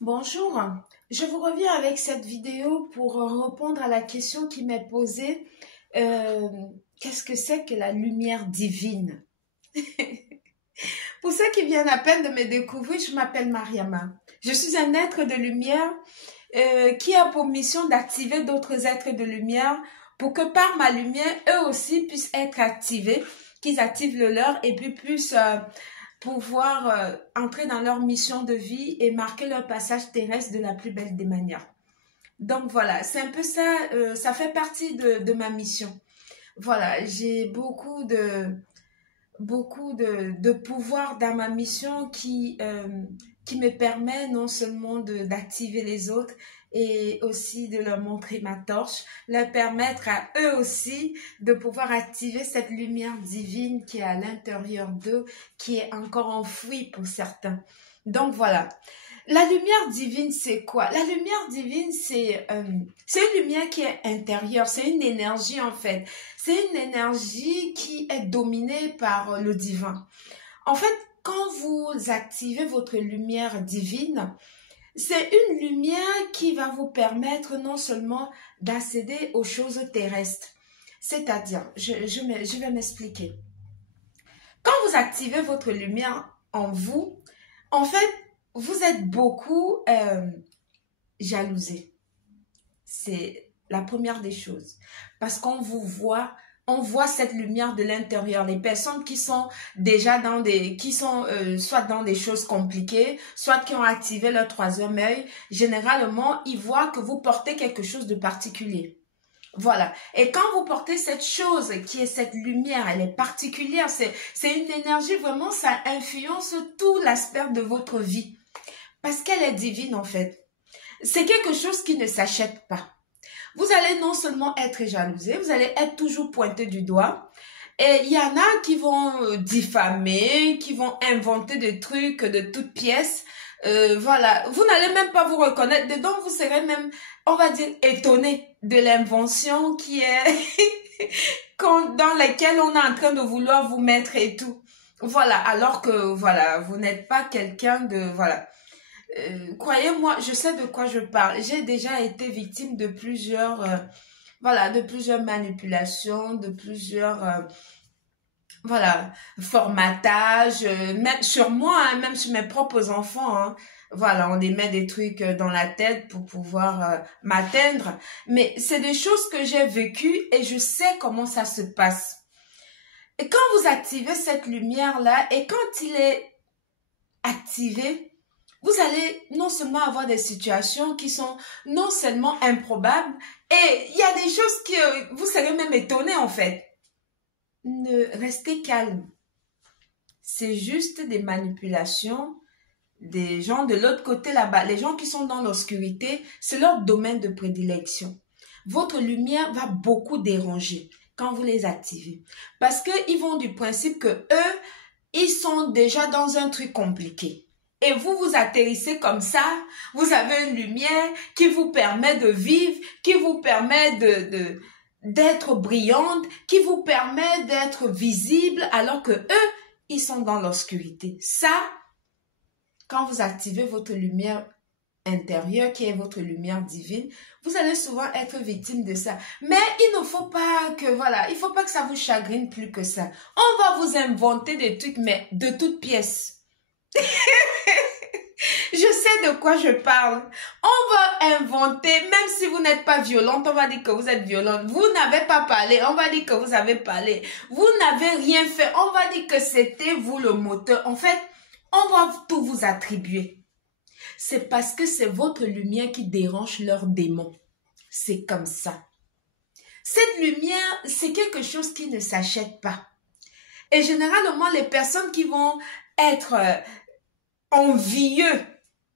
Bonjour, je vous reviens avec cette vidéo pour répondre à la question qui m'est posée. Euh, Qu'est-ce que c'est que la lumière divine? Pour ceux qui viennent à peine de me découvrir, je m'appelle Mariama. Je suis un être de lumière qui a pour mission d'activer d'autres êtres de lumière pour que par ma lumière, eux aussi puissent être activés, qu'ils activent le leur et puis puissent pouvoir entrer dans leur mission de vie et marquer leur passage terrestre de la plus belle des manières. Donc voilà, c'est un peu ça, ça fait partie de ma mission. Voilà, j'ai beaucoup de pouvoir dans ma mission qui me permet non seulement d'activer les autres et aussi de leur montrer ma torche, leur permettre à eux aussi de pouvoir activer cette lumière divine qui est à l'intérieur d'eux, qui est encore enfouie pour certains. Donc voilà. La lumière divine, c'est quoi? La lumière divine, c'est une lumière qui est intérieure, c'est une énergie en fait. C'est une énergie qui est dominée par le divin. En fait, quand vous activez votre lumière divine, c'est une lumière qui va vous permettre non seulement d'accéder aux choses terrestres. C'est-à-dire, je vais m'expliquer. Quand vous activez votre lumière en vous, en fait, vous êtes beaucoup jalousé. C'est la première des choses. Parce qu'on vous voit, on voit cette lumière de l'intérieur. Les personnes qui sont déjà soit dans des choses compliquées, soit qui ont activé leur troisième œil, généralement, ils voient que vous portez quelque chose de particulier. Voilà. Et quand vous portez cette chose qui est cette lumière, elle est particulière, c'est une énergie vraiment, ça influence tout l'aspect de votre vie. Parce qu'elle est divine en fait. C'est quelque chose qui ne s'achète pas. Vous allez non seulement être jalousé, vous allez être toujours pointé du doigt. Et il y en a qui vont diffamer, qui vont inventer des trucs de toutes pièces. Voilà, vous n'allez même pas vous reconnaître dedans, vous serez même, on va dire, étonné de l'invention qui est dans laquelle on est en train de vouloir vous mettre et tout. Voilà, alors que voilà, vous n'êtes pas quelqu'un de voilà. Croyez-moi, je sais de quoi je parle. J'ai déjà été victime de plusieurs, voilà, de plusieurs manipulations, de plusieurs, voilà, formatages, même sur moi, hein, même sur mes propres enfants. Hein. Voilà, on les met des trucs dans la tête pour pouvoir m'atteindre. Mais c'est des choses que j'ai vécues et je sais comment ça se passe. Et quand vous activez cette lumière-là et quand il est activé, vous allez non seulement avoir des situations qui sont non seulement improbables, et il y a des choses que vous serez même étonné en fait. Ne restez calme. C'est juste des manipulations des gens de l'autre côté là-bas. Les gens qui sont dans l'obscurité, c'est leur domaine de prédilection. Votre lumière va beaucoup déranger quand vous les activez. Parce qu'ils vont du principe que eux, ils sont déjà dans un truc compliqué. Et vous atterrissez comme ça, vous avez une lumière qui vous permet de vivre, qui vous permet d'être brillante, qui vous permet d'être visible, alors que eux, ils sont dans l'obscurité. Ça, quand vous activez votre lumière intérieure, qui est votre lumière divine, vous allez souvent être victime de ça. Mais il ne faut pas que, voilà, il faut pas que ça vous chagrine plus que ça. On va vous inventer des trucs, mais de toutes pièces. Je sais de quoi je parle. On va inventer, même si vous n'êtes pas violente, on va dire que vous êtes violente. Vous n'avez pas parlé, on va dire que vous avez parlé. Vous n'avez rien fait, on va dire que c'était vous le moteur. En fait, on va tout vous attribuer. C'est parce que c'est votre lumière qui dérange leurs démons. C'est comme ça. Cette lumière, c'est quelque chose qui ne s'achète pas. Et généralement, les personnes qui vont être envieux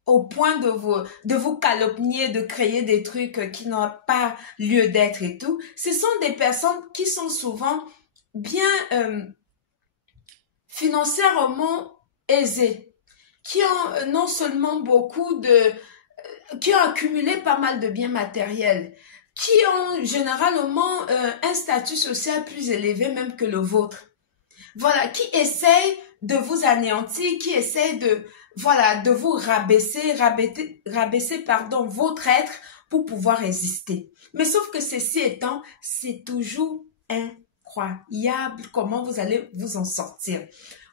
au point de vous calomnier, de créer des trucs qui n'ont pas lieu d'être et tout, ce sont des personnes qui sont souvent bien financièrement aisées, qui ont non seulement qui ont accumulé pas mal de biens matériels, qui ont généralement un statut social plus élevé même que le vôtre. Voilà, qui essayent de vous anéantir, qui essayent voilà, de vous rabaisser, pardon, votre être pour pouvoir résister. Mais sauf que ceci étant, c'est toujours incroyable comment vous allez vous en sortir.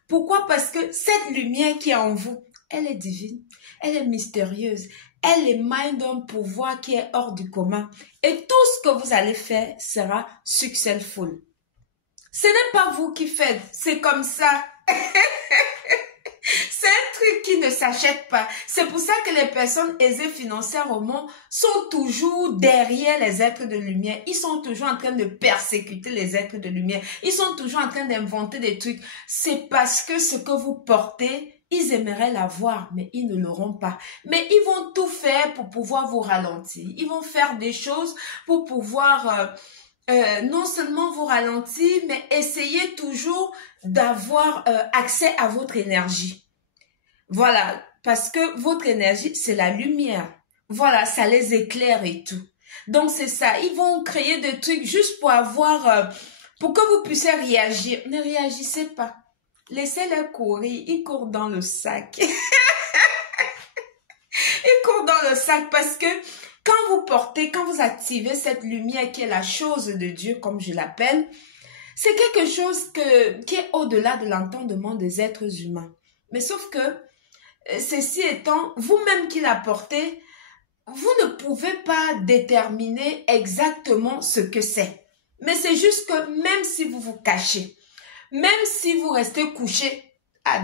Pourquoi? Parce que cette lumière qui est en vous, elle est divine, elle est mystérieuse, elle émane d'un pouvoir qui est hors du commun. Et tout ce que vous allez faire sera successful. Ce n'est pas vous qui faites, c'est comme ça. C'est un truc qui ne s'achète pas. C'est pour ça que les personnes aisées financièrement sont toujours derrière les êtres de lumière. Ils sont toujours en train de persécuter les êtres de lumière. Ils sont toujours en train d'inventer des trucs. C'est parce que ce que vous portez, ils aimeraient l'avoir, mais ils ne l'auront pas. Mais ils vont tout faire pour pouvoir vous ralentir. Ils vont faire des choses pour pouvoir non seulement vous ralentir, mais essayer toujours d'avoir accès à votre énergie. Voilà, parce que votre énergie, c'est la lumière. Voilà, ça les éclaire et tout. Donc, c'est ça. Ils vont créer des trucs juste pour avoir, pour que vous puissiez réagir. Ne réagissez pas. Laissez-les courir. Ils courent dans le sac. Ils courent dans le sac parce que quand vous activez cette lumière qui est la chose de Dieu, comme je l'appelle, c'est quelque chose qui est au-delà de l'entendement des êtres humains. Mais sauf que, ceci étant, vous-même qui la portez, vous ne pouvez pas déterminer exactement ce que c'est. Mais c'est juste que même si vous vous cachez, même si vous restez couché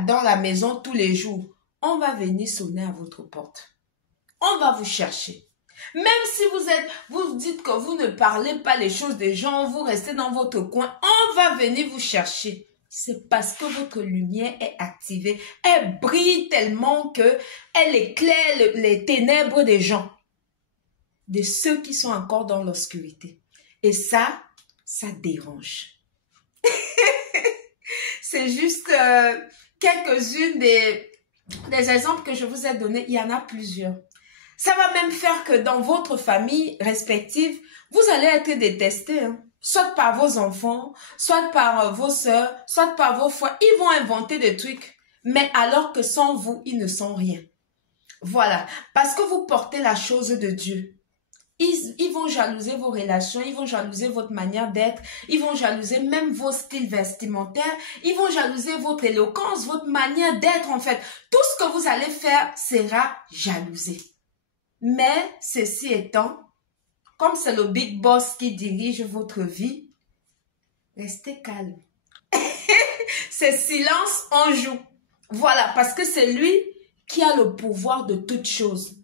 dans la maison tous les jours, on va venir sonner à votre porte. On va vous chercher. Même si vous dites que vous ne parlez pas les choses des gens, vous restez dans votre coin, on va venir vous chercher. C'est parce que votre lumière est activée. Elle brille tellement que elle éclaire les ténèbres des gens, de ceux qui sont encore dans l'obscurité. Et ça dérange. C'est juste quelques-unes des exemples que je vous ai donnés. Il y en a plusieurs. Ça va même faire que dans votre famille respective, vous allez être détestés, hein? Soit par vos enfants, soit par vos sœurs, soit par vos frères. Ils vont inventer des trucs, mais alors que sans vous, ils ne sont rien. Voilà, parce que vous portez la chose de Dieu. Ils vont jalouser vos relations, ils vont jalouser votre manière d'être, ils vont jalouser même vos styles vestimentaires, ils vont jalouser votre éloquence, votre manière d'être en fait. Tout ce que vous allez faire sera jalousé. Mais ceci étant, comme c'est le big boss qui dirige votre vie, restez calme. C'est silence, on joue. Voilà, parce que c'est lui qui a le pouvoir de toutes choses.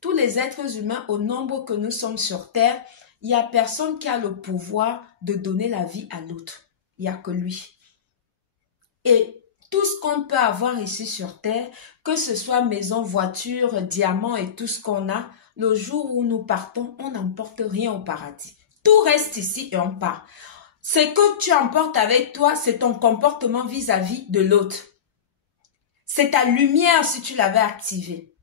Tous les êtres humains, au nombre que nous sommes sur Terre, il n'y a personne qui a le pouvoir de donner la vie à l'autre. Il n'y a que lui. Et tout ce qu'on peut avoir ici sur Terre, que ce soit maison, voiture, diamants et tout ce qu'on a, le jour où nous partons, on n'emporte rien au paradis. Tout reste ici et on part. Ce que tu emportes avec toi, c'est ton comportement vis-à-vis de l'autre. C'est ta lumière si tu l'avais activée.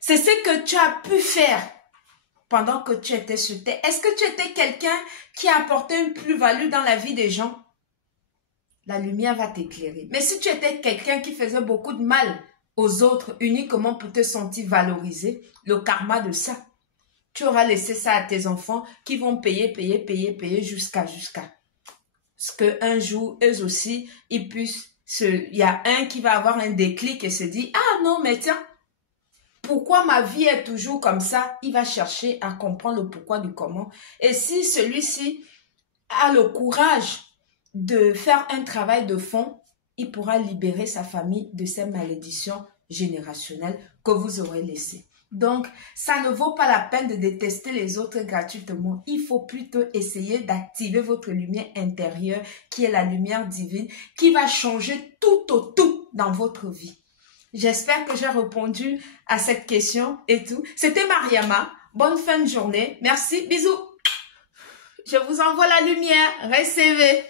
C'est ce que tu as pu faire pendant que tu étais sur Terre. Est-ce que tu étais quelqu'un qui a apporté une plus-value dans la vie des gens? La lumière va t'éclairer. Mais si tu étais quelqu'un qui faisait beaucoup de mal aux autres uniquement pour te sentir valorisé, le karma de ça, tu auras laissé ça à tes enfants qui vont payer jusqu'à. Parce qu'un jour, eux aussi, ils puissent il y a un qui va avoir un déclic et se dit, ah non, mais tiens, pourquoi ma vie est toujours comme ça? Il va chercher à comprendre le pourquoi du comment. Et si celui-ci a le courage de faire un travail de fond, il pourra libérer sa famille de ces malédictions générationnelles que vous aurez laissées. Donc, ça ne vaut pas la peine de détester les autres gratuitement. Il faut plutôt essayer d'activer votre lumière intérieure, qui est la lumière divine, qui va changer tout au tout dans votre vie. J'espère que j'ai répondu à cette question et tout. C'était Mariama. Bonne fin de journée. Merci. Bisous. Je vous envoie la lumière. Recevez.